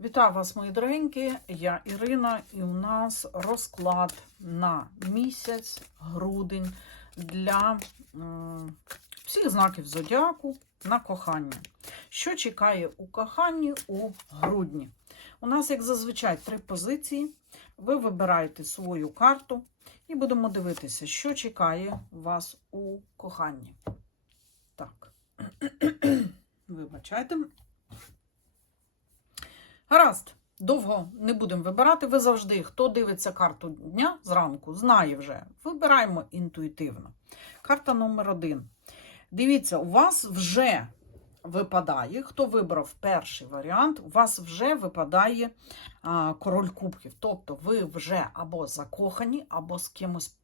Вітаю вас, мої дорогенькі. Я Ірина, і у нас розклад на місяць, грудень для всіх знаків зодіаку на кохання. Що чекає у коханні у грудні? У нас, як зазвичай, три позиції. Ви вибираєте свою карту і будемо дивитися, що чекає вас у коханні. Так. Вибачайте. Гаразд, довго не будемо вибирати. Ви завжди, хто дивиться карту дня зранку, знає вже. Вибираємо інтуїтивно. Карта номер один. Дивіться, у вас вже випадає, хто вибрав перший варіант, у вас вже випадає король кубків. Тобто ви вже або закохані, або з кимось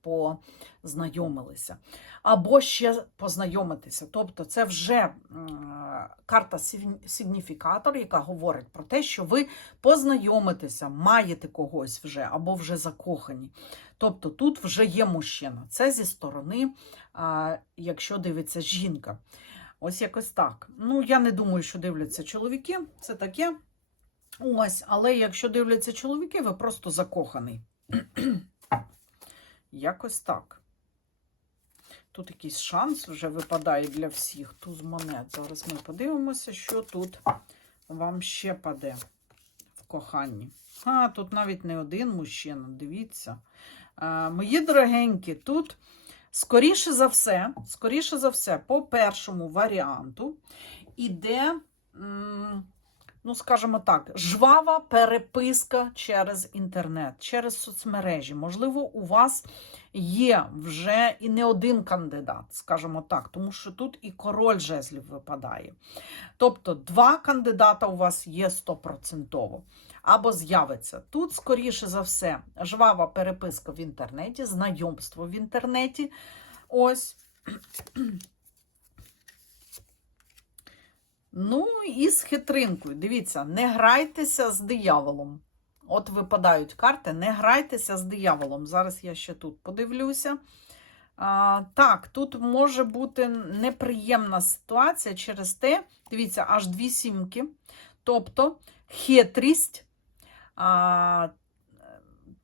познайомилися, або ще познайомитися. Тобто, це вже карта сигні- сигніфікатор, яка говорить про те, що ви познайомитеся, маєте когось вже, або вже закохані. Тобто тут вже є мужчина. Це зі сторони, якщо дивиться жінка. Ось якось так. Ну, я не думаю, що дивляться чоловіки, це таке. Ось, але якщо дивляться чоловіки, ви просто закоханий. Якось так. Тут якийсь шанс вже випадає для всіх. Туз монет. Зараз ми подивимося, що тут вам ще паде в коханні. А, тут навіть не один мужчина, дивіться. А, мої дорогенькі, тут скоріше за все, скоріше за все, по першому варіанту іде, ну, скажімо так, жвава переписка через інтернет, через соцмережі. Можливо, у вас є вже і не один кандидат, скажімо так, тому що тут і король жезлів випадає. Тобто, два кандидата у вас є стопроцентово. Або з'явиться. Тут, скоріше за все, жвава переписка в інтернеті, знайомство в інтернеті. Ось. Ну, і з хитринкою. Дивіться, не грайтеся з дияволом. От випадають карти, не грайтеся з дияволом. Зараз я ще тут подивлюся. А, так, тут може бути неприємна ситуація через те, дивіться, аж дві сімки. Тобто хитрість. А,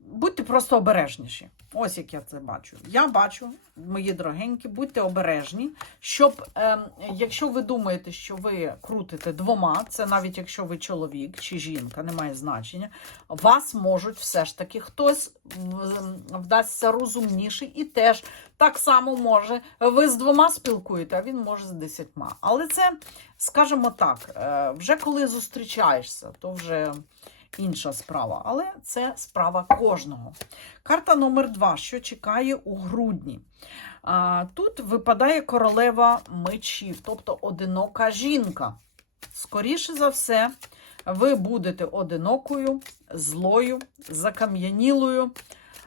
будьте просто обережніші. Ось як я це бачу. Я бачу, мої дорогенькі, будьте обережні, щоб, ем, якщо ви думаєте, що ви крутите двома, це навіть якщо ви чоловік чи жінка, немає значення, вас можуть все ж таки хтось вдасться розумніший і теж так само може. Ви з двома спілкуєте, а він може з десятьма. Але це, скажімо так, е, вже коли зустрічаєшся, то вже інша справа. Але це справа кожного. Карта номер два, що чекає у грудні. Тут випадає королева мечів, тобто одинока жінка. Скоріше за все, ви будете одинокою, злою, закам'янілою.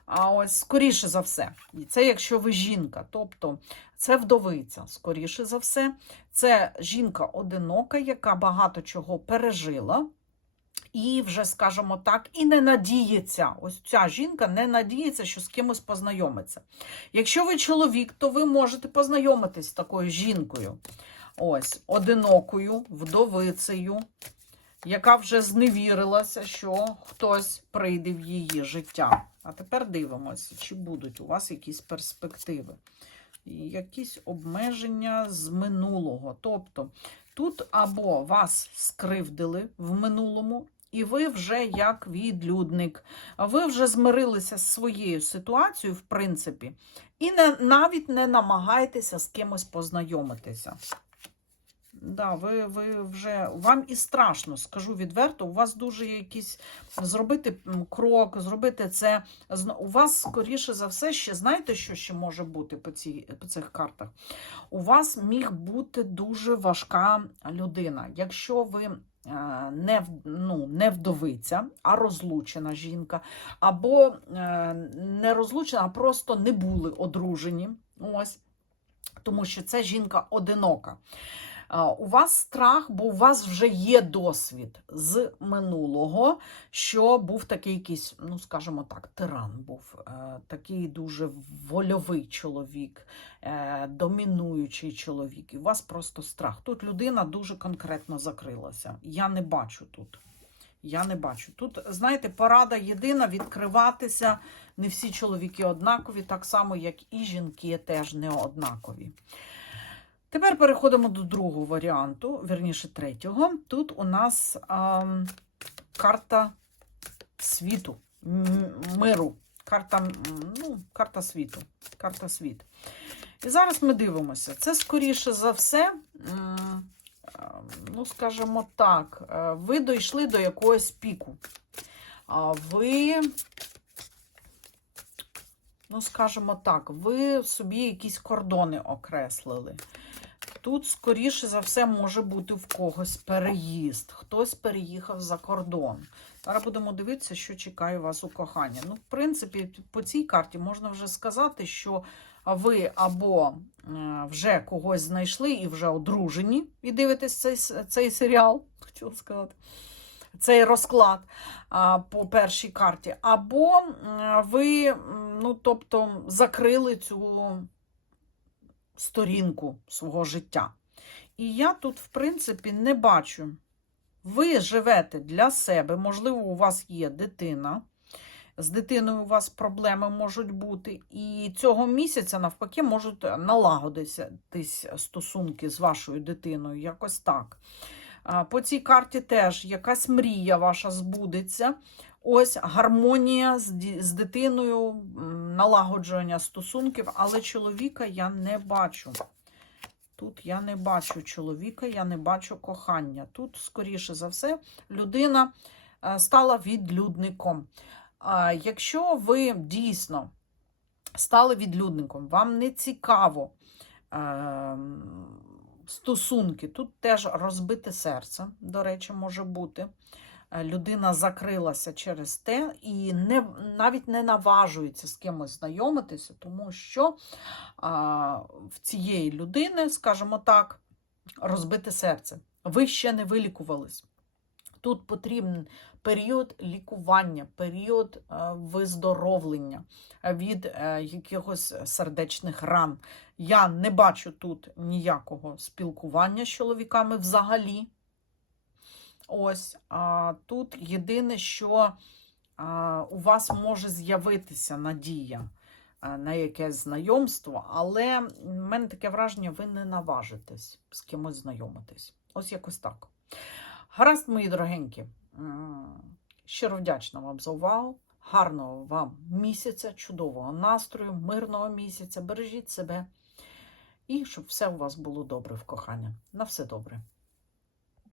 А ось скоріше за все, І це якщо ви жінка, тобто це вдовиця, скоріше за все, це жінка одинока, яка багато чого пережила. І вже, скажімо так, і не надіється. Ось ця жінка не надіється, що з кимось познайомиться. Якщо ви чоловік, то ви можете познайомитись з такою жінкою. Ось, одинокою, вдовицею, яка вже зневірилася, що хтось прийде в її життя. А тепер дивимося, чи будуть у вас якісь перспективи, якісь обмеження з минулого. Тобто тут або вас скривдили в минулому, і ви вже як відлюдник, ви вже змирилися з своєю ситуацією, в принципі, і не, навіть не намагайтеся з кимось познайомитися. Да, ви, ви вже вам і страшно, скажу відверто. У вас дуже якийсь зробити крок, зробити це. У вас, скоріше за все, ще знаєте, що ще може бути по, цій, по цих картах? У вас міг бути дуже важка людина. Якщо ви не, ну, не вдовиця, а розлучена жінка, або е, не розлучена, а просто не були одружені. Ось. Тому що це жінка одинока. У вас страх, бо у вас вже є досвід з минулого, що був такий якийсь, ну скажімо так, тиран був, е, такий дуже вольовий чоловік, е, домінуючий чоловік. І у вас просто страх. Тут людина дуже конкретно закрилася. Я не бачу тут Я не бачу. Тут, знаєте, порада єдина відкриватися. Не всі чоловіки однакові, так само, як і жінки теж не однакові. Тепер переходимо до другого варіанту, вірніше третього. Тут у нас ам, карта світу, миру. Карта, ну, карта світу. Карта світ. І зараз ми дивимося. Це скоріше за все, ну, скажімо так, е, ви дійшли до якогось піку. А ви, ну, скажімо так, ви собі якісь кордони окреслили. Тут, скоріше за все, може бути в когось переїзд. Хтось переїхав за кордон. Зараз будемо дивитися, що чекає вас у кохання. Ну, в принципі, по цій карті можна вже сказати, що ви або е, вже когось знайшли і вже одружені, і дивитесь цей, цей серіал, хотіла сказати, цей розклад по першій карті, або ви, ну, тобто, закрили цю сторінку свого життя. І я тут, в принципі, не бачу. Ви живете для себе, можливо, у вас є дитина. З дитиною у вас проблеми можуть бути. І цього місяця, навпаки, можуть налагодитися стосунки з вашою дитиною. Якось так. По цій карті теж якась мрія ваша збудеться. Ось гармонія з, дитиною, налагодження стосунків, але чоловіка я не бачу. Тут я не бачу чоловіка, я не бачу кохання. Тут, скоріше за все, людина е, стала відлюдником. Якщо ви дійсно стали відлюдником, вам не цікаво ем, стосунки, тут теж розбите серце, до речі, може бути. Е, Людина закрилася через те і не, навіть не наважується з кимось знайомитися, тому що а, в цієї людини, скажімо так, розбите серце. Ви ще не вилікувались. Тут потрібен період лікування, період е, виздоровлення від е, якихось сердечних ран. Я не бачу тут ніякого спілкування з чоловіками взагалі. Ось а, тут єдине, що а, у вас може з'явитися надія на якесь знайомство, але в мене таке враження, ви не наважитесь з кимось знайомитись. Ось якось так. Гаразд, мої дорогенькі. Щиро вдячна вам за увагу. Гарного вам місяця, чудового настрою, мирного місяця. Бережіть себе і щоб все у вас було добре в коханні. На все добре.